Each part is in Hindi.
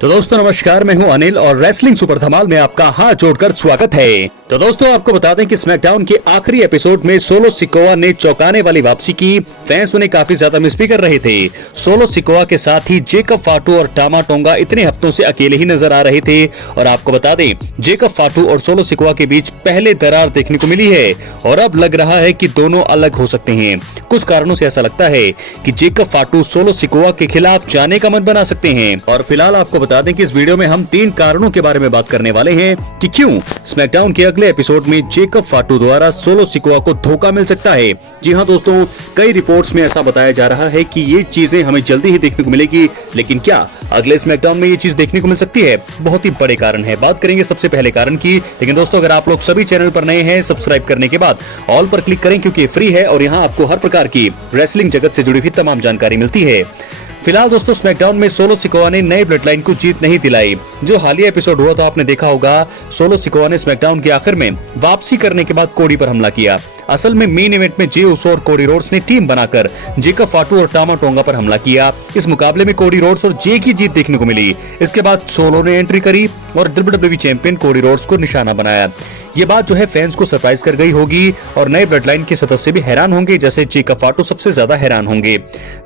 तो दोस्तों नमस्कार, मैं हूं अनिल और रेसलिंग सुपर धमाल में आपका हाथ जोड़कर स्वागत है। तो दोस्तों आपको बता दें कि स्मैकडाउन के आखिरी एपिसोड में सोलो सिकोआ ने चौंकाने वाली वापसी की। फैंस उन्हें काफी ज्यादा मिस भी कर रहे थे। सोलो सिकोआ के साथ ही जेकब फाटू और टामा टोंगा इतने हफ्तों से अकेले ही नजर आ रहे थे। और आपको बता दें, जेकब फाटू और सोलो सिकोआ के बीच पहले दरार देखने को मिली है और अब लग रहा है कि दोनों अलग हो सकते हैं। कुछ कारणों से ऐसा लगता है कि जेकब फाटू सोलो सिकोआ के खिलाफ जाने का मन बना सकते हैं। और फिलहाल आपको बता दें कि इस वीडियो में हम 3 कारणों के बारे में बात करने वाले हैं कि क्यों स्मैकडाउन के अगले एपिसोड में जेकब फाटू द्वारा सोलो सिकोआ को धोखा मिल सकता है। जी हां दोस्तों, कई रिपोर्ट्स में ऐसा बताया जा रहा है कि ये चीजें हमें जल्दी ही देखने को मिलेगी, लेकिन क्या अगले स्मैकडाउन में ये चीज देखने को मिल सकती है? बहुत ही बड़े कारण है। बात करेंगे सबसे पहले कारण की, लेकिन दोस्तों अगर आप लोग सभी चैनल पर नए हैं, सब्सक्राइब करने के बाद ऑल पर क्लिक करें क्योंकि फ्री है और यहाँ आपको हर प्रकार की रेसलिंग जगत से जुड़ी हुई तमाम जानकारी मिलती है। फिलहाल दोस्तों स्मैकडाउन में सोलो सिकोआ ने नए ब्लड लाइन को जीत नहीं दिलाई। जो हालिया एपिसोड हुआ तो आपने देखा होगा, सोलो सिकोआ ने स्मैकडाउन के आखिर में वापसी करने के बाद कोडी पर हमला किया। असल में मेन इवेंट में जे उसो और कोडी रोड्स ने टीम बनाकर जेकब फाटू और टामा टोंगा पर हमला किया। इस मुकाबले में कोडी रोड्स और जे की जीत देखने को मिली। इसके बाद सोलो ने एंट्री करी और डब्ल्यूडब्ल्यूई चैंपियन कोडी रोड्स को निशाना बनाया। ये बात जो है फैंस को सरप्राइज कर गई होगी और नए ब्लड लाइन के सदस्य भी हैरान होंगे, जैसे जेकब फाटू सबसे ज्यादा हैरान होंगे।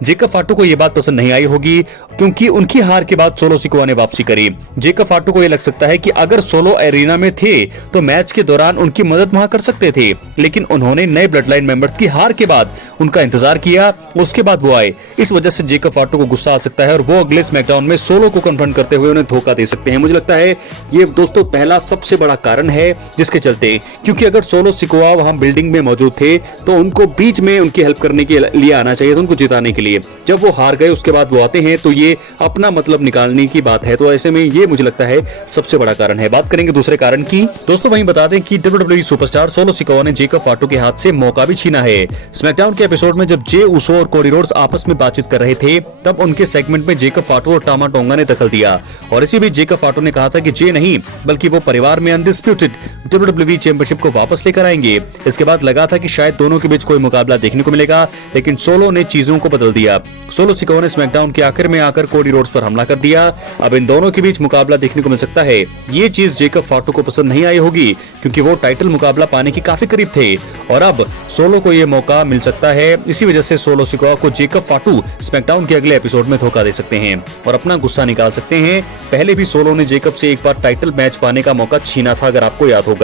जेकब फाटू को ये बात पसंद नहीं आई होगी क्योंकि उनकी हार के बाद सोलो सिकोआ ने वापसी करी। जेकब फाटू को ये लग सकता है कि अगर सोलो एरिना में थे तो मैच के दौरान उनकी मदद वहां कर सकते थे, लेकिन उन्होंने नए ब्लड लाइन मेंबर्स की हार के बाद उनका इंतजार किया, उसके बाद वो आए। इस वजह से जेकब फाटू को गुस्सा आ सकता है और वो अगले स्मैकडाउन में सोलो को कन्फ्रंट करते हुए उन्हें धोखा दे सकते हैं। मुझे लगता है ये दोस्तों पहला सबसे बड़ा कारण है जिसके चलते, क्योंकि अगर सोलो सिकोआ वहां बिल्डिंग में मौजूद थे तो उनको बीच में उनकी हेल्प करने के लिए आना चाहिए था, उनको जिताने के लिए। जब वो हार गए उसके बाद वो आते हैं तो ये अपना मतलब निकालने की बात है। तो ऐसे में ये मुझे लगता है सबसे बड़ा कारण है। बात करेंगे दूसरे कारण की। दोस्तों वहीं बता दें कि डब्ल्यूडब्ल्यूई सुपरस्टार सोलो सिकोआ ने जेकब फाटू के हाथ से मौका भी छीना है। स्मैकडाउन के एपिसोड में जब जे उसो और कोडी रोड्स आपस में बातचीत कर रहे थे तब उनके सेगमेंट में जेकब फाटू और टामा टोंगा ने दखल दिया और इसी बीच जेकब फाटू ने कहा था कि जे नहीं बल्कि वो परिवार में अनडिस्प्यूटेड डब्ल्यूडब्ल्यूई चैंपियनशिप को वापस लेकर आएंगे। इसके बाद लगा था कि शायद दोनों के बीच कोई मुकाबला देखने को मिलेगा, लेकिन सोलो ने चीजों को बदल दिया। सोलो सिकोआ ने स्मैकडाउन के आखिर में आकर कोडी रोड्स पर हमला कर दिया। अब इन दोनों के बीच मुकाबला देखने को मिल सकता है। ये चीज जेकब फाटू को पसंद नहीं आई होगी क्योंकि वो टाइटल मुकाबला पाने की काफी करीब थे और अब सोलो को ये मौका मिल सकता है। इसी वजह से सोलो सिकोआ को जेकब फाटू स्मैकडाउन के अगले एपिसोड में धोखा दे सकते हैं और अपना गुस्सा निकाल सकते हैं। पहले भी सोलो ने जेकब से एक बार टाइटल मैच पाने का मौका छीना था, अगर आपको याद होगा।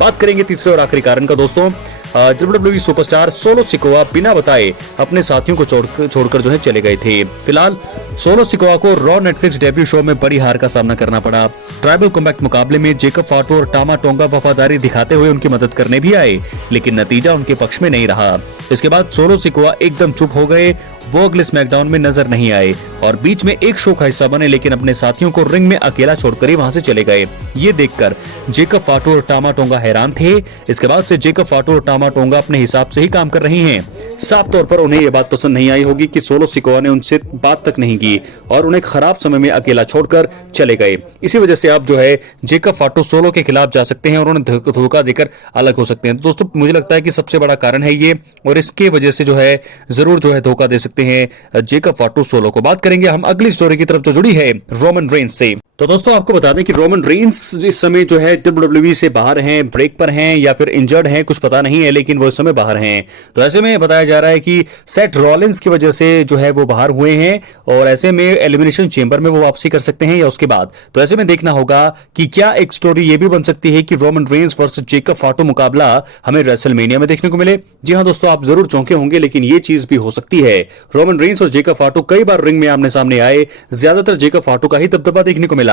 बात करेंगे तीसरे और आखिरी कारण का दोस्तों। डब्ल्यूडब्ल्यूई सुपरस्टार सोलो सिकोआ बिना बताए अपने साथियों को छोड़कर जो है चले गए थे। फिलहाल सोलो सिकोआ को रॉ नेटफ्लिक्स डेब्यू शो में बड़ी हार का सामना करना पड़ा। ट्राइबल कॉम्बैट मुकाबले में जेकब फाटू और टामा टोंगा वफादारी दिखाते हुए उनकी मदद करने भी आए, लेकिन नतीजा उनके पक्ष में नहीं रहा। इसके बाद सोलो सिकोआ एकदम चुप हो गए। वो अगले स्मैकडाउन में नजर नहीं आए और बीच में एक शो का हिस्सा बने, लेकिन अपने साथियों को रिंग में अकेला छोड़कर ही वहां से चले गए। ये देखकर जेकब फाटू और टामा टोंगा हैरान थे। इसके बाद से जेकब फाटू और टामा टोंगा अपने हिसाब से ही काम कर रही हैं। साफ तौर पर उन्हें यह बात पसंद नहीं आई होगी कि सोलो सिकोआ ने उनसे बात तक नहीं की और उन्हें खराब समय में अकेला छोड़कर चले गए। इसी वजह से आप जो है जेकब फाटू सोलो के खिलाफ जा सकते हैं और उन्हें धोखा देकर अलग हो सकते हैं। तो दोस्तों मुझे लगता है कि सबसे बड़ा कारण है ये और इसके वजह से जो है जरूर जो है धोखा दे सकते हैं जेकब फाटू सोलो को। बात करेंगे हम अगली स्टोरी की तरफ जो जुड़ी है रोमन रेंस से। तो दोस्तों आपको बता दें कि रोमन रेंस इस समय जो है डब्ल्यूडब्ल्यूई से बाहर हैं, ब्रेक पर हैं या फिर इंजर्ड हैं, कुछ पता नहीं है, लेकिन वो इस समय बाहर हैं। तो ऐसे में बताया जा रहा है कि सेथ रॉलिंस की वजह से जो है वो बाहर हुए हैं और ऐसे में एलिमिनेशन चेंबर में वो वापसी कर सकते हैं या उसके बाद। तो ऐसे में देखना होगा कि क्या एक स्टोरी ये भी बन सकती है कि रोमन रेंस वर्सेस जेकब फाटू मुकाबला हमें रेसलमेनिया में देखने को मिले। जी हां दोस्तों, आप जरूर चौंके होंगे, लेकिन ये चीज भी हो सकती है। रोमन रेंस और जेकब फाटू कई बार रिंग में आमने सामने आए, ज्यादातर जेकब फाटू का ही दबदबा देखने को मिला।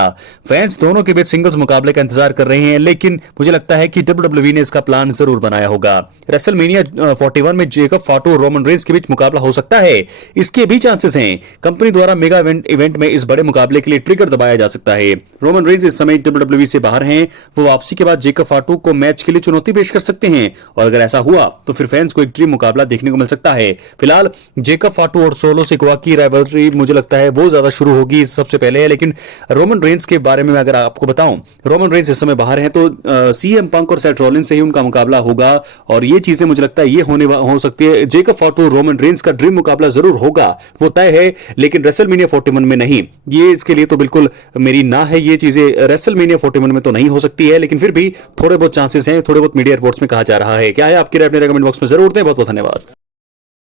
फैंस दोनों के बीच सिंगल्स मुकाबले का इंतजार कर रहे हैं, लेकिन मुझे लगता है कि डब्ल्यूडब्ल्यूई ने इसका प्लान जरूर बनाया होगा। रेसलमेनिया 41 में जेकब फाटू और रोमन रेंस के बीच मुकाबला हो सकता है, इसके भी चांसेस हैं। कंपनी द्वारा मेगा इवेंट में इस बड़े मुकाबले के लिए ट्रिगर दबाया जा सकता है। रोमन रेंस इस समय डब्ल्यूडब्ल्यूई से बाहर हैं, वो वापसी के बाद जेकब फाटू को मैच के लिए चुनौती पेश कर सकते हैं और अगर ऐसा हुआ तो फिर फैंस को एक ड्रीम मुकाबला देखने को मिल सकता है। फिलहाल जेकब फाटू और सोलो सिकोआ की राइवलरी मुझे लगता है वो ज्यादा शुरू होगी सबसे पहले, लेकिन रोमन रेंस के बारे में अगर आपको बताऊं, रोमन रेंस इस समय बाहर हैं तो सीएम पंक और सेथ रॉलिंस से ही उनका मुकाबला होगा और ये चीजें मुझे लगता है ये हो सकती है जेकब फॉटू रोमन रेंस का ड्रीम मुकाबला जरूर होगा, वो तय है, लेकिन रेसलमेनिया 41 में नहीं। ये इसके लिए तो बिल्कुल मेरी ना है, ये चीजें रेसलमेनिया 41 में तो नहीं हो सकती है, लेकिन फिर भी थोड़े बहुत चांसेस हैं, थोड़े बहुत मीडिया रिपोर्ट्स में कहा जा रहा है। क्या है आपकी राय, अपने कमेंट बॉक्स में जरूर दें। बहुत बहुत धन्यवाद।